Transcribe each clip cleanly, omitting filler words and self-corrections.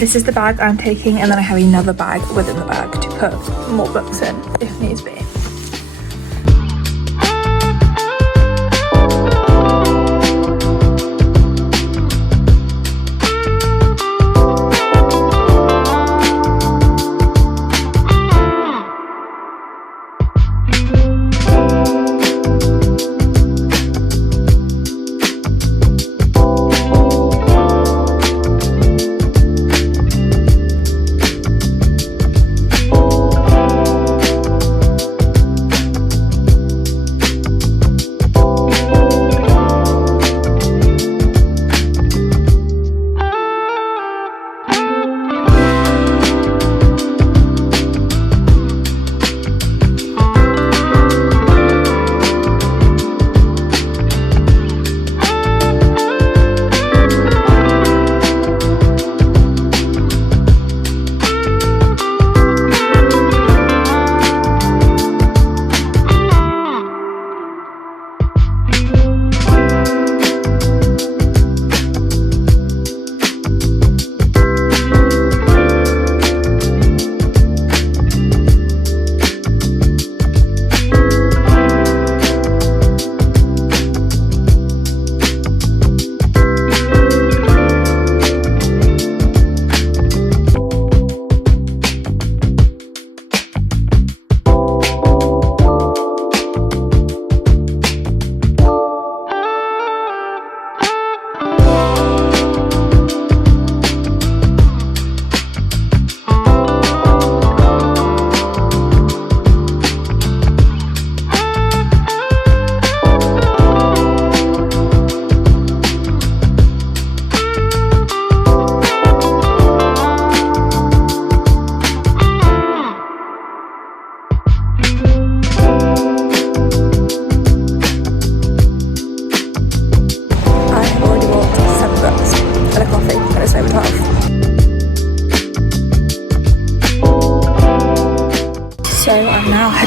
this is the bag I'm taking, and then I have another bag within the bag to put more books in if needs be.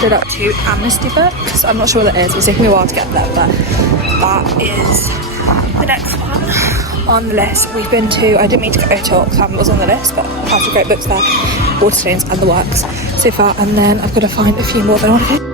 Up to Amnesty Books. I'm not sure what that is. It's taking me a while to get there, but that is the next one on the list. We've been to, I didn't mean to go to Oxfam, was on the list, but lots of great books there, Waterstones and the works so far, and then I've got to find a few more that I want to do.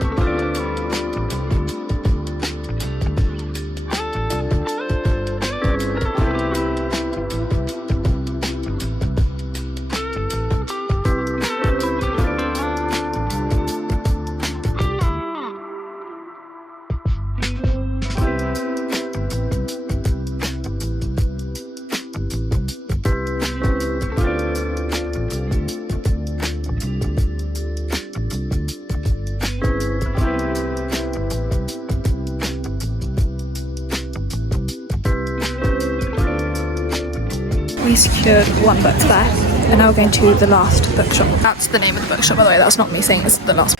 We secured one book there, and now we're going to the last bookshop. That's the name of the bookshop, by the way. That's not me saying it's the last.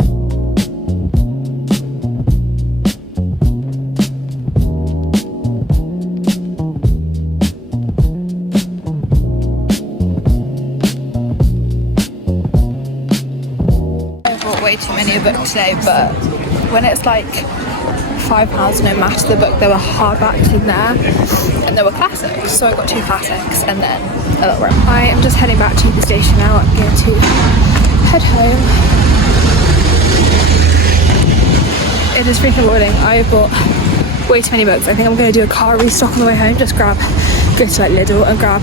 I bought way too many a book today, but when it's like £5 no matter the book, there were hardbacks in there and there were classics, so I got 2 classics and then a little room. I am just heading back to the station now. I'm going to head home. It is freaking boiling. I bought way too many books. I think I'm going to do a car restock on the way home, just go to like Lidl and grab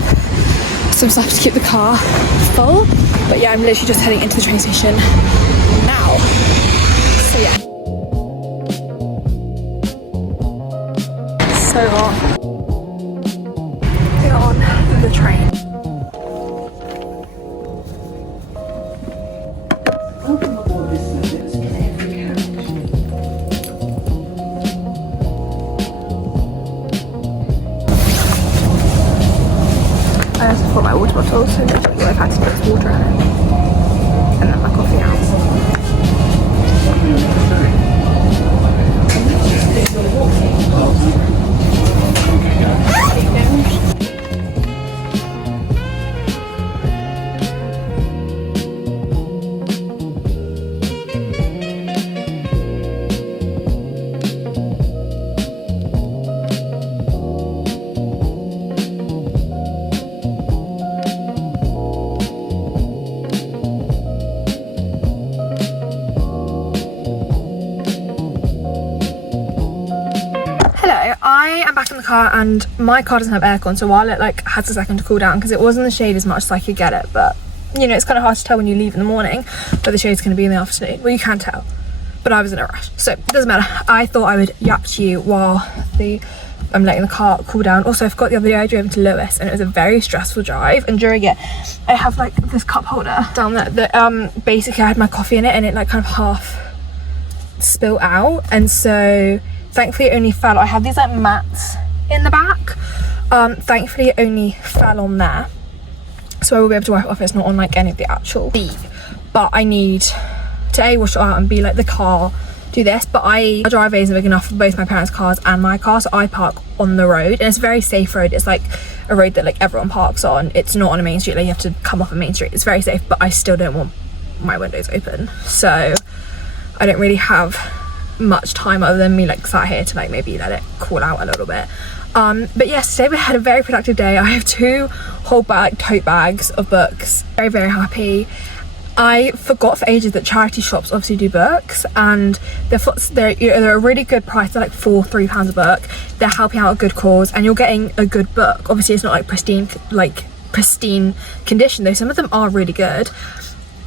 some stuff to keep the car full. But yeah, I'm literally just heading into the train station now, so yeah. So hot. Get on the train. I also bought my water bottle, so literally I've had to put water in it. And then my coffee now. car, and my car doesn't have aircon, so while it like has a second to cool down, because it was in the shade as much as I could get it, but you know, it's kind of hard to tell when you leave in the morning but the shade's going to be in the afternoon. Well, you can tell, but I was in a rush, so it doesn't matter. I thought I would yap to you while I'm letting the car cool down. Also, I forgot the other day I drove into Lewis and it was a very stressful drive, and during it I have like this cup holder down there that basically I had my coffee in it and it like kind of half spilt out, and so thankfully it only fell. I have these like mats in the back, thankfully it only fell on there, so I will be able to wipe it off. It's not on like any of the actual seat, but I need to A, wash it out, and B, like the car do this. But our driveway isn't big enough for both my parents' cars and my car, so I park on the road, and it's a very safe road. It's like a road that like everyone parks on. It's not on a main street, like you have to come off a main street. It's very safe, but I still don't want my windows open, so I don't really have much time other than me like sat here to like maybe let it cool out a little bit. But yes, today we had a very productive day. I have 2 whole tote bags of books. Very, very happy. I forgot for ages that charity shops obviously do books, and they're a really good price. They're like £3 a book. They're helping out a good cause, and you're getting a good book. Obviously it's not like pristine condition, though some of them are really good.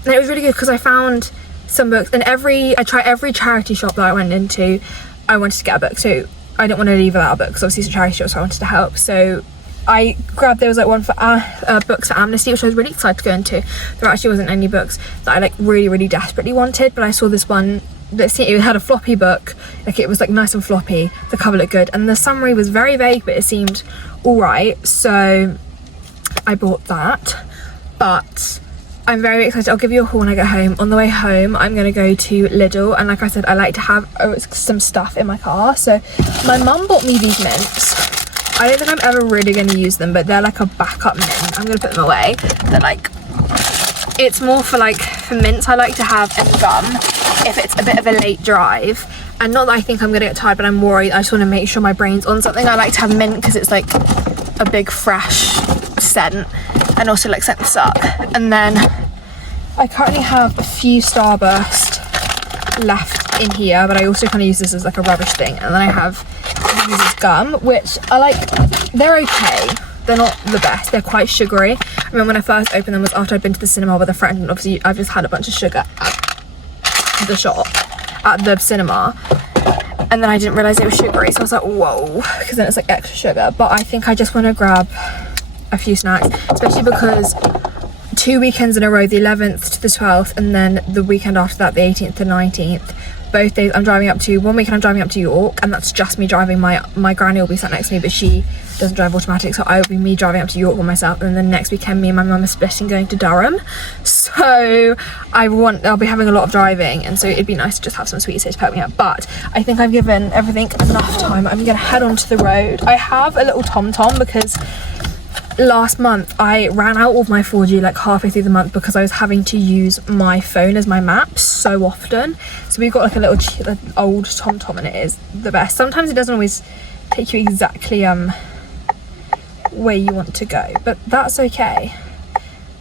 And it was really good because I found some books, and I try every charity shop that I went into, I wanted to get a book, so I didn't want to leave without a book because obviously it's a charity shop, so I wanted to help. So I grabbed, there was like one for books for Amnesty, which I was really excited to go into. There actually wasn't any books that I like really desperately wanted, but I saw this one that it had a floppy book, like it was like nice and floppy, the cover looked good, and the summary was very vague, but it seemed alright, so I bought that. But I'm very excited. I'll give you a haul when I get home. On the way home I'm going to go to Lidl, and like I said, I like to have some stuff in my car. So my mum bought me these mints. I don't think I'm ever really going to use them, but they're like a backup mint. I'm going to put them away. They're like, it's more for mints I like to have in gum if it's a bit of a late drive. And not that I think I'm going to get tired, but I'm worried. I just want to make sure my brain's on something. I like to have mint because it's like a big fresh scent, and also like scent suck. And then I currently have a few Starburst left in here, but I also kind of use this as like a rubbish thing. And then I have these as gum, which I like. They're okay, they're not the best, they're quite sugary. I remember when I first opened them was after I'd been to the cinema with a friend, and obviously I've just had a bunch of sugar at the shop, at the cinema, and then I didn't realise it was sugary, so I was like, whoa, because then it's like extra sugar. But I think I just want to grab a few snacks, especially because 2 weekends in a row, the 11th to the 12th, and then the weekend after that, the 18th to 19th, both days I'm driving up to, one weekend I'm driving up to York, and that's just me driving. My granny will be sat next to me, but she doesn't drive automatic, so I will be me driving up to York by myself, and then the next weekend me and my mum are splitting going to Durham. So I'll be having a lot of driving, and so it'd be nice to just have some sweets here to help me out. But I think I've given everything enough time. I'm gonna head onto the road. I have a little TomTom because last month I ran out of my 4G like halfway through the month because I was having to use my phone as my map so often. So we've got like a little old TomTom, and it is the best. Sometimes it doesn't always take you exactly where you want to go, but that's okay.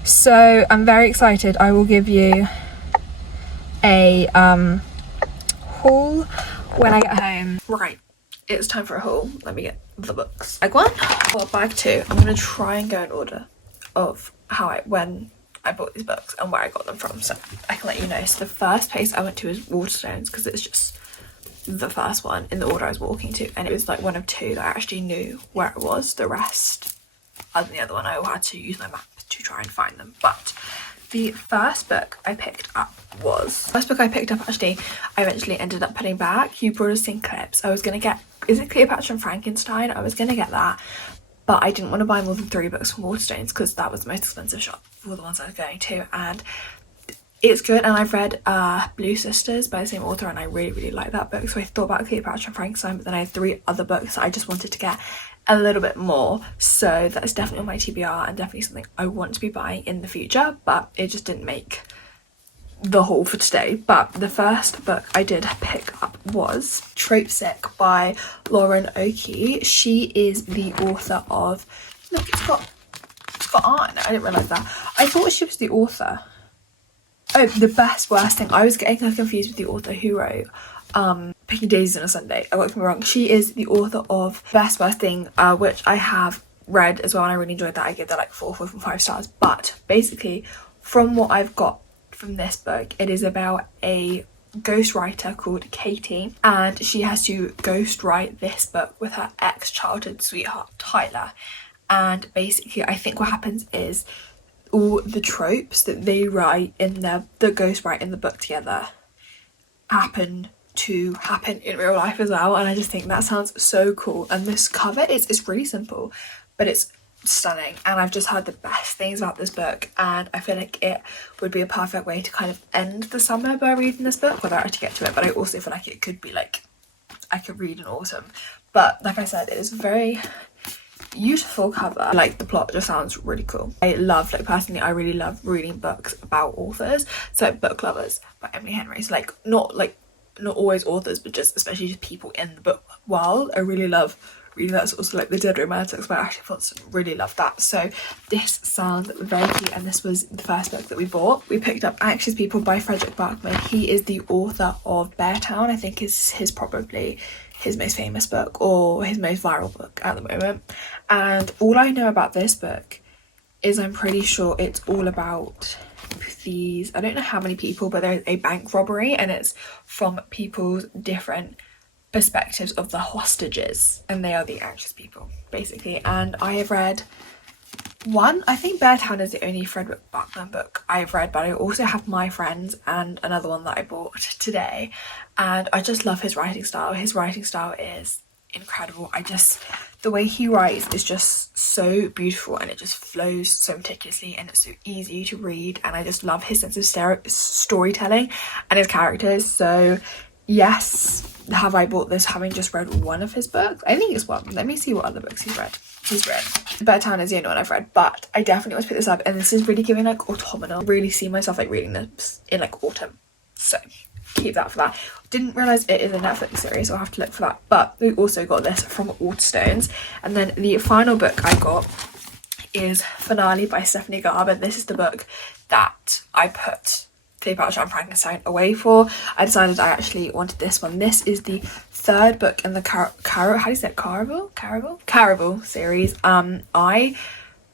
So I'm very excited. I will give you a haul when I get home. Right, it's time for a haul. Let me get the books. Bag 1 or bag 2. I'm gonna try and go in order of when I bought these books and where I got them from, so I can let you know. So the first place I went to is Waterstones because it's just the first one in the order I was walking to, and it was like one of 2 that I actually knew where it was. The rest, other than the other one, I had to use my map to try and find them. But the first book I picked up actually I eventually ended up putting back. You brought us in clips. I was gonna get, is it Cleopatra and Frankenstein? I was gonna get that, but I didn't want to buy more than 3 books from Waterstones because that was the most expensive shop for the ones I was going to, and it's good. And I've read Blue Sisters by the same author, and I really like that book, so I thought about Cleopatra and Frankenstein, but then I had 3 other books that I just wanted to get a little bit more, so that's definitely on my TBR and definitely something I want to be buying in the future, but it just didn't make the haul for today. But the first book I did pick up was Trope Sick by Lauren Oakey. She is the author of, look, it's got art in it. I didn't realise that. I thought she was the author. Oh, The Best Worst Thing. I was getting confused with the author who wrote picking daisies on a Sunday. I got me wrong. She is the author of Best Worst Thing, which I have read as well, and I really enjoyed that. I gave that like 4.5 stars. But basically, from what I've got from this book, it is about a ghostwriter called Katie, and she has to ghostwrite this book with her ex-childhood sweetheart Tyler. And basically, I think what happens is all the tropes that they write in the ghost write in the book together happen in real life as well, and I just think that sounds so cool. And this cover it's really simple, but it's stunning, and I've just heard the best things about this book, and I feel like it would be a perfect way to kind of end the summer by reading this book without having to get to it. But I also feel like it could be like I could read in autumn. But like I said, it is very beautiful cover. Like the plot just sounds really cool. I love, like personally, I really love reading books about authors. So like Book Lovers by Emily Henry. So like not always authors, but just especially just people in the book world. I really love reading that. It's also like the Dead Romantics, but I actually really love that. So this sounds very cute, and this was the first book that we bought. We picked up Anxious People by Frederick Backman. He is the author of Beartown. I think is probably his most famous book or his most viral book at the moment. And all I know about this book is I'm pretty sure it's all about these, I don't know how many people, but there's a bank robbery, and it's from people's different perspectives of the hostages, and they are the anxious people basically. And I have read one, I think Beartown is the only Frederick Backman book I've read, but I also have My Friends and another one that I bought today, and I just love his writing style. His writing style is incredible. The way he writes is just so beautiful, and it just flows so meticulously, and it's so easy to read, and I just love his sense of storytelling and his characters. So yes, have I bought this having just read one of his books? I think it's one. Let me see what other books he's read. Beartown is the only one I've read, but I definitely want to pick this up, and this is really giving like autumnal. Really see myself like reading this in like autumn, so keep that for that. Didn't realise it is a Netflix series, so I'll have to look for that. But we also got this from Waterstones, and then the final book I got is Finale by Stephanie Garber. This is the book that I put Cleopatra and Frankenstein away for. I decided I actually wanted this one. This is the third book in the Caraval series.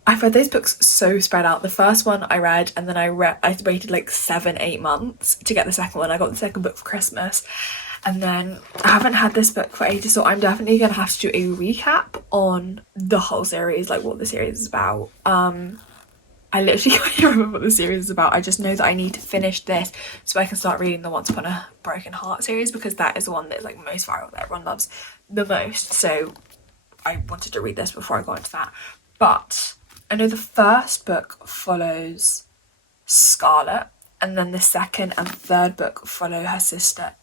I've read those books so spread out. The first one I read, and then I waited like 7-8 months to get the second one. I got the second book for Christmas, and then I haven't had this book for ages, so I'm definitely gonna have to do a recap on the whole series, like what the series is about. I literally can't even remember what the series is about. I just know that I need to finish this so I can start reading the Once Upon a Broken Heart series, because that is the one that's like most viral, that everyone loves the most. So I wanted to read this before I got into that. But I know the first book follows Scarlet, and then the second and third book follow her sister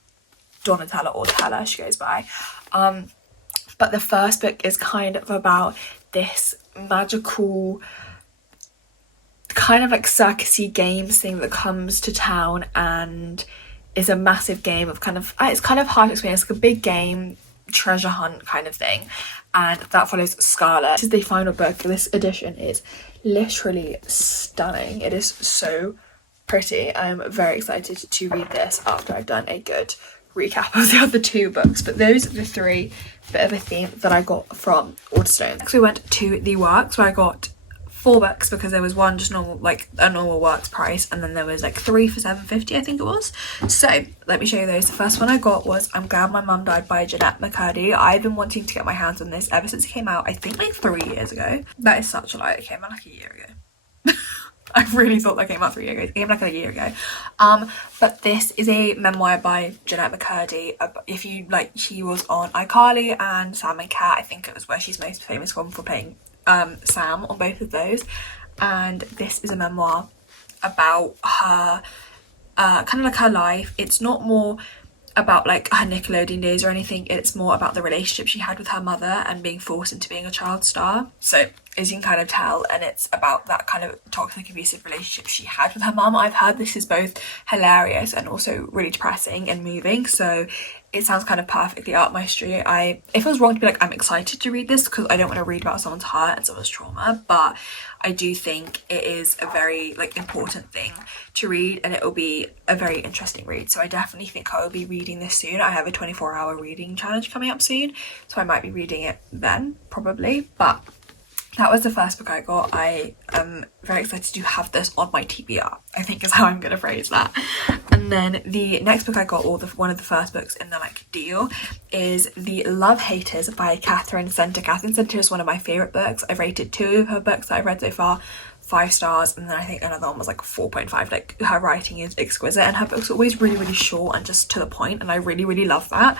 Donatella, or Tella she goes by. But the first book is kind of about this magical kind of like circusy games thing that comes to town, and is a massive game of it's kind of hard to explain. It's like a big game, treasure hunt kind of thing, and that follows Scarlet. This is the final book. This edition is literally stunning. It is so pretty. I'm very excited to read this after I've done a good recap of the other two books. But those are the three bit of a theme that I got from Waterstones. Next we went to the Works, where I got 4 books, because there was one just normal, like a normal Works price, and then there was like 3 for £7.50 I think it was. So let me show you those. The first one I got was I'm Glad My Mum Died by Jeanette McCurdy. I've been wanting to get my hands on this ever since it came out, I think like 3 years ago. That is such a lie. It came out like a year ago. I really thought that came out 3 years ago. It came like a year ago. But this is a memoir by Jeanette McCurdy. If you like, she was on iCarly and Sam and Cat. I think it was where she's most famous for playing Sam on both of those. And this is a memoir about her kind of like her life. It's not more about like her Nickelodeon days or anything, it's more about the relationship she had with her mother and being forced into being a child star. So as you can kind of tell, and it's about that kind of toxic abusive relationship she had with her mum. I've heard this is both hilarious and also really depressing and moving, so it sounds kind of perfectly up my street. If it was wrong to be like, I'm excited to read this because I don't want to read about someone's hurt and someone's trauma, but I do think it is a very like important thing to read, and it will be a very interesting read. So I definitely think I will be reading this soon. I have a 24-hour reading challenge coming up soon, so I might be reading it then probably. But that was the first book I got. I am very excited to have this on my TBR, I think is how I'm going to phrase that. And then the next book I got, or one of the first books in the like deal, is The Love Haters by Catherine Center. Catherine Center is one of my favourite books. I've rated 2 of her books that I've read so far 5 stars, and then I think another one was like 4.5. Like, her writing is exquisite, and her books are always really, really short and just to the point, and I really, really love that.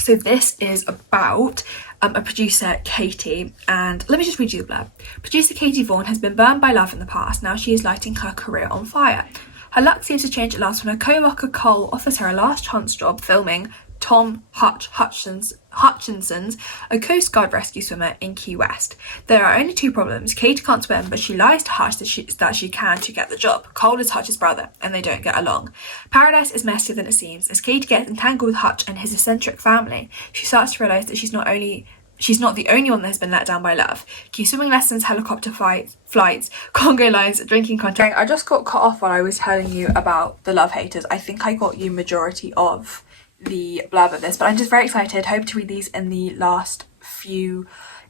So this is about a producer, Katie, and let me just read you the blurb. Producer Katie Vaughan has been burned by love in the past. Now she is lighting her career on fire. Her luck seems to change at last when her co-worker Cole offers her a last chance job filming Tom Hutchinson's, a Coast Guard rescue swimmer in Key West. There are only 2 problems. Katie can't swim, but she lies to Hutch that she can to get the job. Cole is Hutch's brother, and they don't get along. Paradise is messier than it seems. As Katie gets entangled with Hutch and his eccentric family, she starts to realise that she's not the only one that has been let down by love. Key swimming lessons, helicopter flights, Congo lines, drinking contract. I just got cut off while I was telling you about The Love Haters. I think I got you majority of the blurb of this, but I'm just very excited. Hope to read these in the last few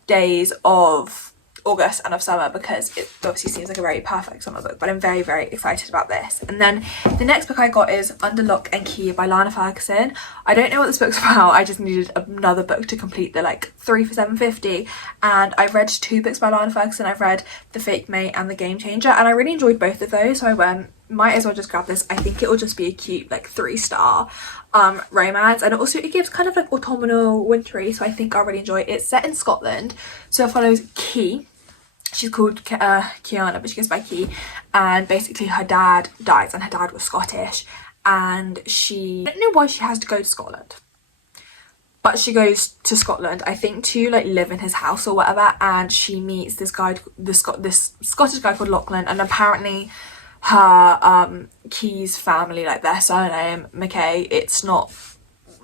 days of August and of summer, because it obviously seems like a very perfect summer book, but I'm very, very excited about this. And then the next book I got is Under Lock and Key by Lana Ferguson. I don't know what this book's about. I just needed another book to complete the like 3 for $7.50, and I've read 2 books by Lana Ferguson. I've read The Fake Mate and The Game Changer, and I really enjoyed both of those, so I went, might as well just grab this. I think it will just be a cute like 3-star romance, and also it gives kind of like autumnal, wintry, so I think I'll really enjoy it. It's set in Scotland, so it follows Key. She's called Kiana, but she goes by Key, and basically her dad dies, and her dad was Scottish, and I don't know why she has to go to Scotland, but she goes to Scotland, I think, to like live in his house or whatever, and she meets this guy, this Scottish guy called Lachlan, and apparently her Key's family, like their surname McKay, it's not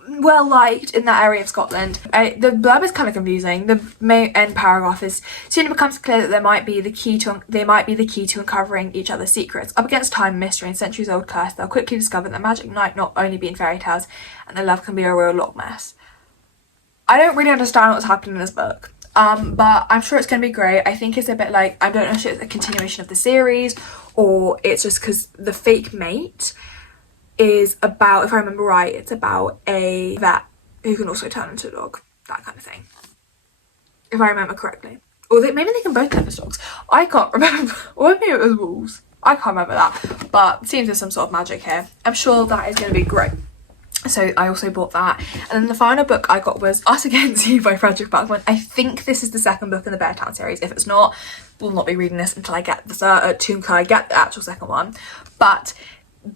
well liked in that area of Scotland. The blurb is kind of confusing. The main end paragraph is, soon it becomes clear that they might be the key to uncovering each other's secrets. Up against time, mystery, and centuries old curse, they'll quickly discover that magic might not only be in fairy tales, and their love can be a real lot mess. I don't really understand what's happening in this book, but I'm sure it's going to be great. I think it's a bit like, I don't know if it's a continuation of the series, or it's just because The Fake Mate is about, if I remember right, it's about a vet who can also turn into a dog, that kind of thing, if I remember correctly. Or maybe they can both turn into dogs, I can't remember. Or maybe it was wolves, I can't remember that, but it seems there's some sort of magic here. I'm sure that is going to be great. So I also bought that. And then the final book I got was Us Against You by Frederick Backman. I think this is the second book in the Beartown series. If it's not, we'll not be reading this until I get the actual second one. But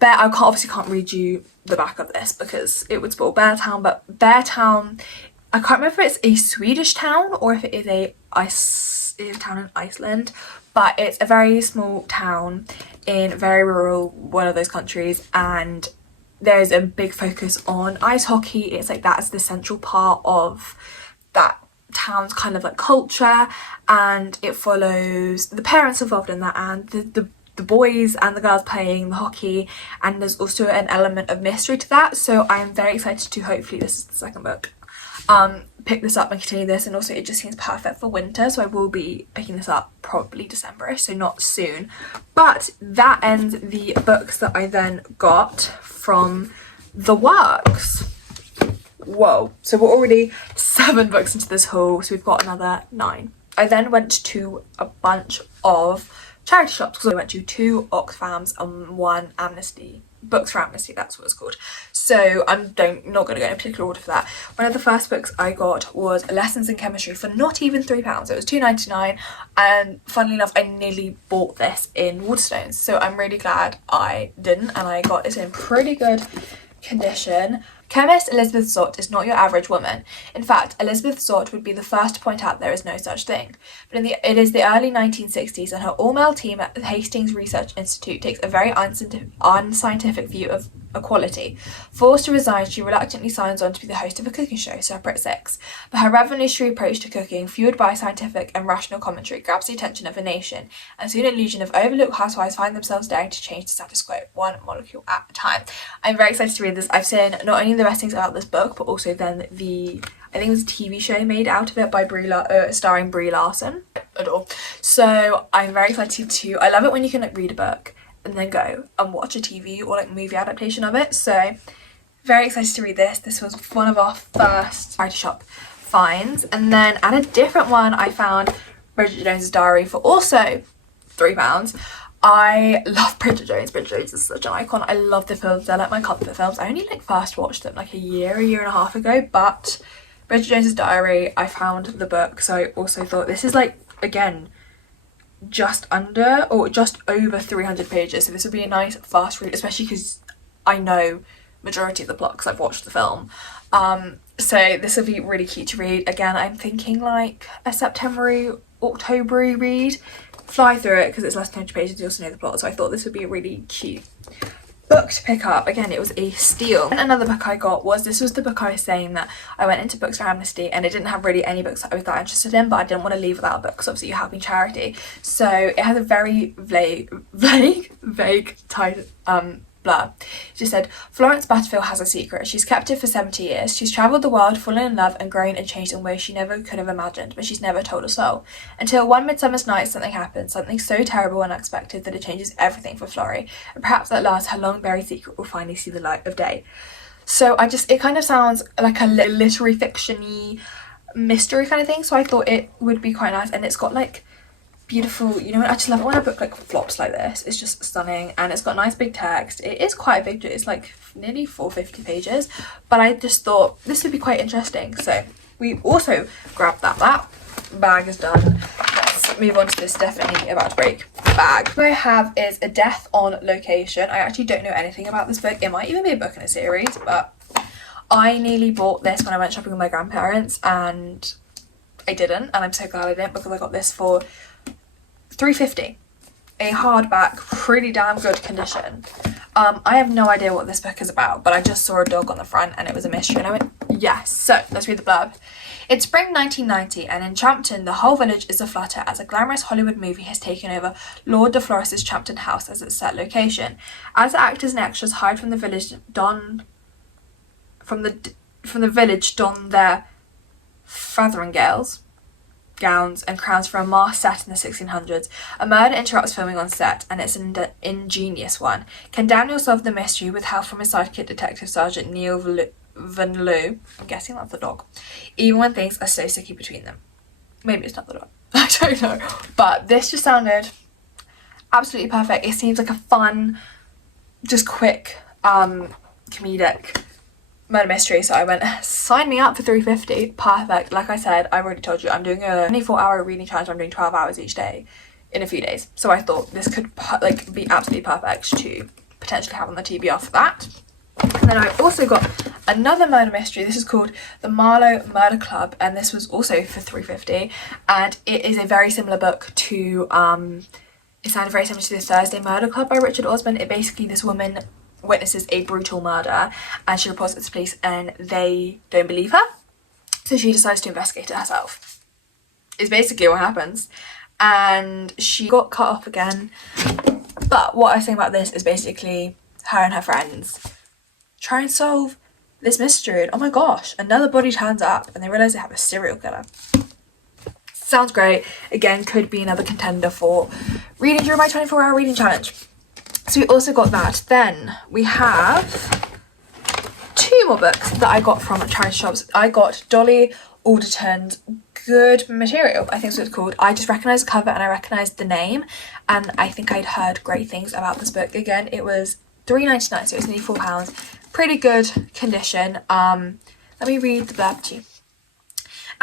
I obviously can't read you the back of this because it would spoil Beartown, but Beartown, I can't remember if it's a Swedish town or if it is a town in Iceland, but it's a very small town in very rural one of those countries, and there's a big focus on ice hockey. It's like that's the central part of that town's kind of like culture, and it follows the parents involved in that and the boys and the girls playing the hockey, and there's also an element of mystery to that. So I'm very excited to, hopefully this is the second book, pick this up and continue this. And also it just seems perfect for winter, so I will be picking this up probably December, so not soon. But that ends the books that I then got from the works. Whoa, so we're already 7 books into this haul, so we've got another 9. I then went to a bunch of charity shops, because I went to 2 Oxfams and 1 Amnesty, Books for Amnesty, that's what it's called. So I'm not going to go in a particular order for that. One of the first books I got was Lessons in Chemistry for not even £3. It was £2.99, and funnily enough I nearly bought this in Waterstones, so I'm really glad I didn't, and I got it in pretty good condition. Chemist Elizabeth Zott is not your average woman. In fact, Elizabeth Zott would be the first to point out there is no such thing. But it is the early 1960s, and her all-male team at the Hastings Research Institute takes a very unscientific view of equality. Forced to resign, she reluctantly signs on to be the host of a cooking show, Separate Six. But her revolutionary approach to cooking, fueled by scientific and rational commentary, grabs the attention of a nation, and soon a legion of overlooked housewives find themselves daring to change the status quo, one molecule at a time. I'm very excited to read this. I've seen not only the best things about this book, but also then I think it was a TV show made out of it by starring Brie Larson. Adore. So I'm very excited to. I love it when you can like read a book and then go and watch a TV or like movie adaptation of it. So very excited to read this. This was one of our first charity shop finds. And then at a different one, I found Bridget Jones's Diary for also £3. I love Bridget Jones. Bridget Jones is such an icon. I love the films. They're like my comfort films. I only like first watched them like a year and a half ago, but Bridget Jones's Diary, I found the book. So I also thought this is like, again, just under or just over 300 pages. So this would be a nice fast read, especially because I know majority of the plot because I've watched the film. So this would be really cute to read. Again, I'm thinking like a September, October read. Fly through it because it's less than 200 pages. You also know the plot, so I thought this would be a really cute book to pick up. Again, it was a steal. And another book I got was, this was the book I was saying that I went into Books for Amnesty and it didn't have really any books that I was that interested in, but I didn't want to leave without a book because obviously you're helping charity. So it has a very vague title blurb. She said, Florence Butterfield has a secret. She's kept it for 70 years. She's travelled the world, fallen in love and grown and changed in ways she never could have imagined, but she's never told a soul. Until one midsummer's night something happens, something so terrible and unexpected that it changes everything for Florrie. And perhaps at last her long buried secret will finally see the light of day. So it kind of sounds like a literary fiction-y mystery kind of thing, so I thought it would be quite nice. And it's got like beautiful, you know, I just love it when a book like flops like this. It's just stunning, and it's got nice big text. It is quite a big, it's like nearly 450 pages, but I just thought this would be quite interesting, so we also grabbed that. That bag is done. Let's move on to this definitely about to break bag. What I have is A Death on Location. I actually don't know anything about this book. It might even be a book in a series, but I nearly bought this when I went shopping with my grandparents and I didn't, and I'm so glad I didn't because I got this for £3.50, a hardback, pretty damn good condition. I have no idea what this book is about, but I just saw a dog on the front and it was a mystery and I went, yes. So let's read the blurb. It's spring 1990 and in Champton the whole village is aflutter as a glamorous Hollywood movie has taken over Lord de Flores's Champton house as its set location. As the actors and extras hide from the village don their farthingales, gowns and crowns for a mask set in the 1600s. A murder interrupts filming on set, and it's an ingenious one. Can Daniel solve the mystery with help from his sidekick Detective Sergeant Neil Van Loo? I'm guessing that's the dog. Even when things are so sticky between them. Maybe it's not the dog. I don't know. But this just sounded absolutely perfect. It seems like a fun, just quick, comedic murder mystery, so I went, sign me up for £3.50. Perfect. Like I said, I've already told you I'm doing a 24-hour reading challenge. I'm doing 12 hours each day in a few days, so I thought this could like be absolutely perfect to potentially have on the TBR for that. And then I also got another murder mystery. This is called The Marlowe Murder Club, and this was also for £3.50, and it is a very similar book to it sounded very similar to The Thursday Murder Club by Richard Osman. It basically, this woman witnesses a brutal murder and she reports it to police and they don't believe her, so she decides to investigate it herself. Is basically what happens, and she got cut off again. But what I was saying about this is basically her and her friends try and solve this mystery, and oh my gosh, another body turns up and they realise they have a serial killer. Sounds great. Again, could be another contender for reading during my 24-hour reading challenge. So we also got that. Then we have 2 more books that I got from charity shops. I got Dolly Alderton's Good Material, I think that's what it's called. I just recognised the cover and I recognised the name, and I think I'd heard great things about this book. Again, it was £3.99, so it's nearly £4. Pretty good condition. Let me read the blurb to you.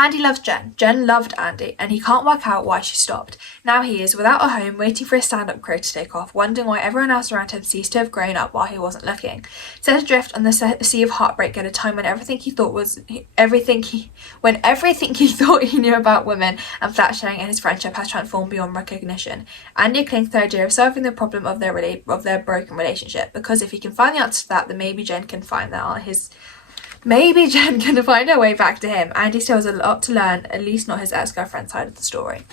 Andy loves Jen. Jen loved Andy, and he can't work out why she stopped. Now he is without a home, waiting for his stand-up career to take off, wondering why everyone else around him ceased to have grown up while he wasn't looking. Set adrift on the sea of heartbreak at a time when everything he thought he knew about women and flat sharing in his friendship has transformed beyond recognition. Andy clings to the idea of solving the problem of their broken relationship, because if he can find the answer to that, then maybe Jen can find her way back to him. Andy still has a lot to learn, at least not his ex-girlfriend side of the story.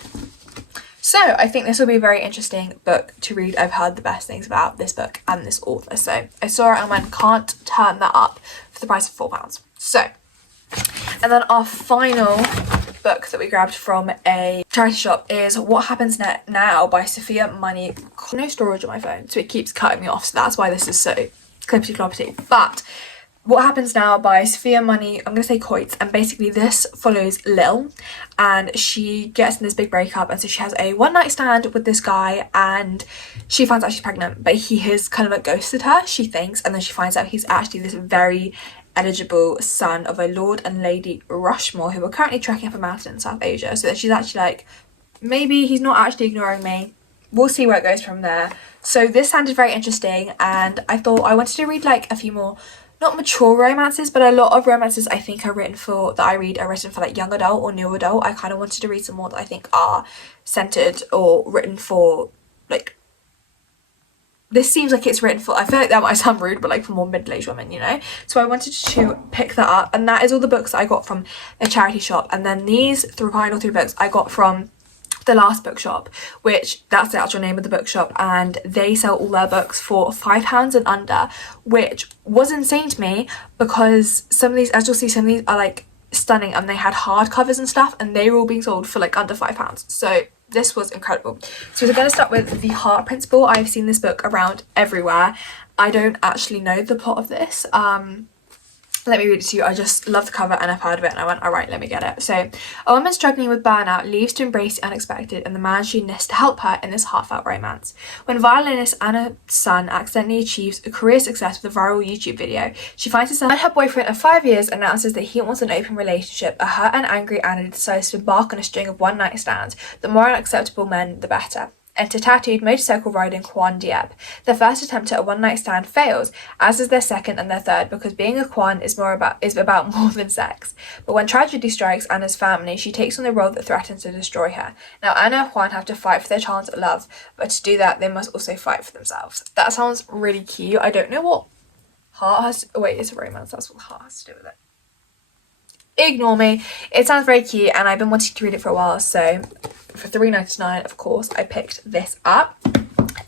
So I think this will be a very interesting book to read. I've heard the best things about this book and this author. So I saw it and went, can't turn that up for the price of £4. So, and then our final book that we grabbed from a charity shop is What Happens Now by Sophia Money. No storage on my phone, so it keeps cutting me off. So that's why this is so clippity-cloppity. But What Happens Now by Sophia Money, I'm going to say Coates, and basically this follows Lil, and she gets in this big breakup, and so she has a one-night stand with this guy, and she finds out she's pregnant, but he has kind of like ghosted her, she thinks, and then she finds out he's actually this very eligible son of a Lord and Lady Rushmore who are currently trekking up a mountain in South Asia. So that she's actually like, maybe he's not actually ignoring me. We'll see where it goes from there. So this sounded very interesting, and I thought I wanted to read like a few more, not mature romances, but a lot of romances I think are written for like young adult or new adult. I kind of wanted to read some more that I think are centered or written for like, this seems like it's written for, I feel like that might sound rude, but like for more middle-aged women, you know? So I wanted to pick that up, and that is all the books that I got from a charity shop. And then these final three books I got from The Last Bookshop, which that's the actual name of the bookshop, and they sell all their books for £5 and under, which was insane to me because some of these, as you'll see, some of these are like stunning, and they had hardcovers and stuff, and they were all being sold for like under £5. So this was incredible. So we're going to start with The Heart Principle. I've seen this book around everywhere. I don't actually know the plot of this. Let me read it to you. I just love the cover and I've heard of it and I went, all right, let me get it. So, a woman struggling with burnout leaves to embrace the unexpected and the man she enlists to help her in this heartfelt romance. When violinist Anna's son accidentally achieves a career success with a viral YouTube video, she finds herself and her boyfriend of 5 years announces that he wants an open relationship. A hurt and angry Anna decides to embark on a string of one-night stands. The more unacceptable men, the better. Enter tattooed motorcycle riding Kwan Diep. Their first attempt at a one-night stand fails, as is their second and their third, because being a Kwan is about more than sex. But when tragedy strikes Anna's family, she takes on the role that threatens to destroy her. Now Anna and Kwan have to fight for their chance at love, but to do that they must also fight for themselves. That sounds really cute. I don't know what heart has to, wait, it's a romance, that's what heart has to do with it. Ignore me. It sounds very cute and I've been wanting to read it for a while, so for $3.99 of course I picked this up.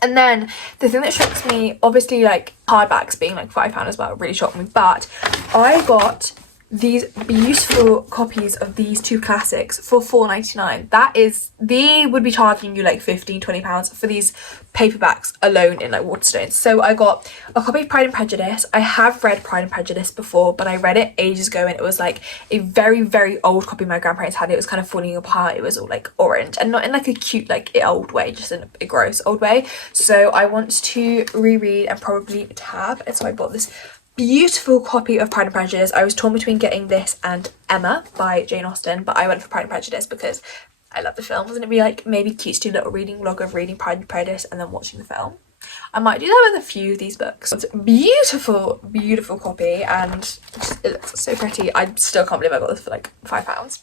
And then the thing that shocks me, obviously like hardbacks being like £5 as well really shocked me, but I got these beautiful copies of these two classics for $4.99. That is, they would be charging you like £15-20 for these paperbacks alone in like Waterstones. So I got a copy of Pride and Prejudice. I have read Pride and Prejudice before, but I read it ages ago and it was like a very, very old copy my grandparents had. It was kind of falling apart. It was all like orange and not in like a cute like old way, just in a gross old way. So I want to reread and probably tab, and so I bought this beautiful copy of Pride and Prejudice. I was torn between getting this and Emma by Jane Austen, but I went for Pride and Prejudice because I love the film. Wasn't it be like maybe cute to do a little reading vlog of reading Pride and Prejudice and then watching the film? I might do that with a few of these books. It's a beautiful, beautiful copy and it looks so pretty. I still can't believe I got this for like £5.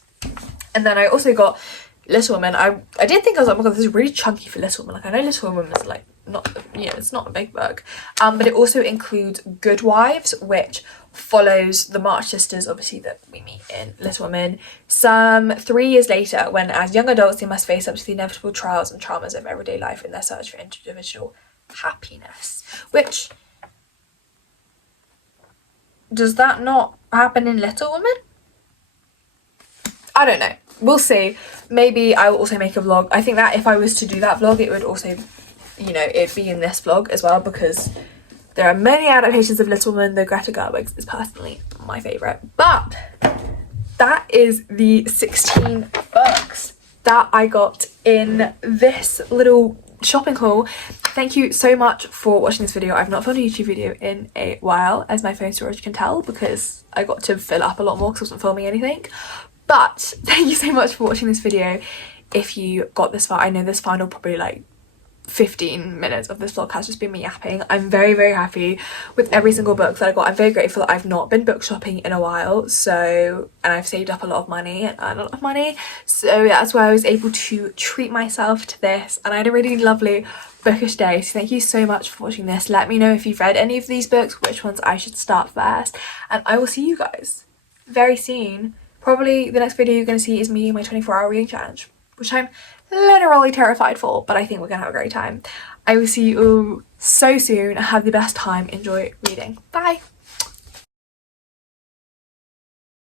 And then I also got Little Women. I did think I was like, oh my god, this is really chunky for Little Women. Like I know Little Women is like not, you know, it's not a big book, but it also includes Good Wives, which follows the March sisters, obviously, that we meet in Little Women, some 3 years later, when as young adults they must face up to the inevitable trials and traumas of everyday life in their search for individual happiness. Which, does that not happen in Little Women? I don't know, we'll see. Maybe I will also make a vlog. I think that if I was to do that vlog, it would also, you know, it'd be in this vlog as well, because there are many adaptations of Little Women, though Greta Gerwig's is personally my favourite. But that is the 16 books that I got in this little shopping haul. Thank you so much for watching this video. I've not filmed a YouTube video in a while, as my phone storage can tell, because I got to fill up a lot more because I wasn't filming anything. But thank you so much for watching this video. If you got this far, I know this final probably like 15 minutes of this vlog has just been me yapping. I'm very, very happy with every single book that I got. I'm very grateful that I've not been book shopping in a while, and I've saved up a lot of money and earned a lot of money, so that's why I was able to treat myself to this, and I had a really lovely bookish day. So thank you so much for watching this. Let me know if you've read any of these books, which ones I should start first, and I will see you guys very soon. Probably the next video you're going to see is me doing my 24-hour reading challenge, which I'm literally terrified for, but I think we're gonna have a great time. I will see you all so soon. Have the best time. Enjoy reading. Bye.